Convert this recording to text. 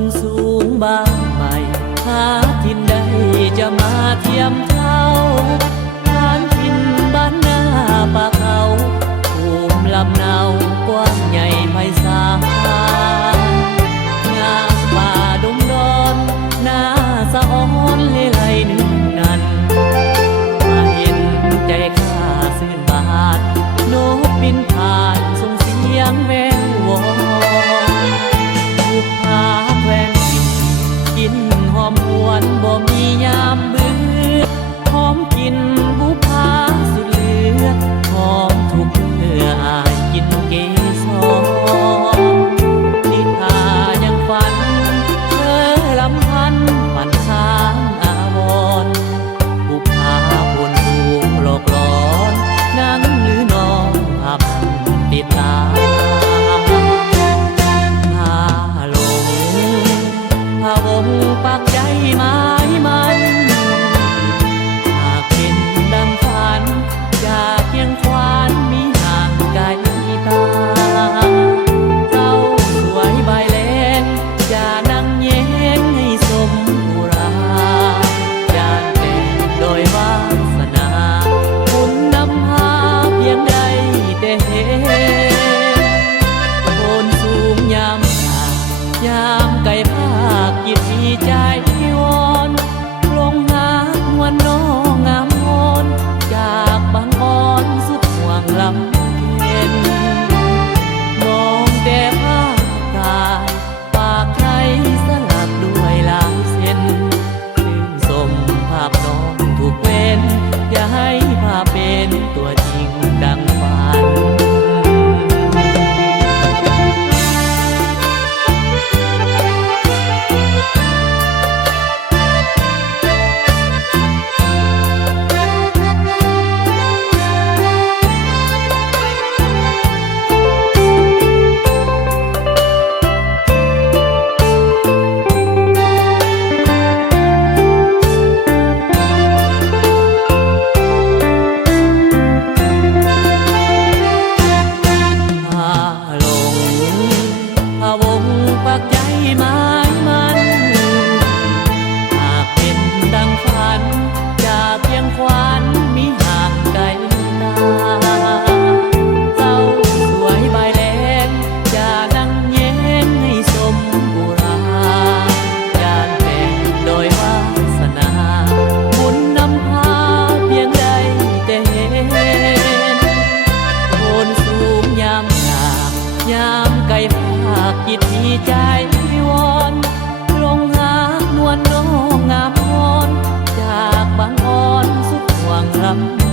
นสูงบางใหม่หาทินใดจะมาเทียมเท่าฐานทินบ้านหน้าป่าเขาภูมิลำเนากว้างใหญ่ไพศาลงามป่าดงดอนหน้าสะอ้อนเลไลนึ่งนันมาเห็นใจข้าซื่นบาดนกบินผ่านส่งเสียงแวววอนบุพาแควนกินหอมหวนบ่มียามเบื่อหอมกินบุพาสุดเหลือหอมทุกเมื่ออายกินเกสรนิทายังฝันเธอลำพันฝันค้างอาวรบุพาบนสูงหลอกหลอนนั่งหรือนอนภาพติดตาพาหลงพาวงปักใจหมายมันหากเป็นดังฝันจากเพียงควานมีห่างไกลตาเจ้าสวยใบแลงอย่านั่งแย้งให้สมอุราจานแต่โดยวาสนาคุณนำพาเพียงใดแต่เห็นโคนสูงยามยามไก่ภาคยิบมีใจวอนลงหานวลน้องงามงอนจากบางอ่อนสุดห่วงลำเข็นมองแต่ภาพกายปากไทยสลักด้วยลายเส้นลืมสมภาพน้องถูกเว้นอย่าให้ภาพเป็นตัวจริงดังฝันปักใจหมายมันหากเป็นดังฝันจากเพียงควันมีห่างไกลตาเจ้าสวยใบแลงอย่านั่งแย้งให้สมอุราจานแต่โดยวาสนาบุญนำพาเพียงใดแต่เห็นโคนสูงยามหยาบยามไก่ภาคจิตมีใจวอนลงหานวลน้องงามงอนจากบางอ่อนสุดห่วงลำ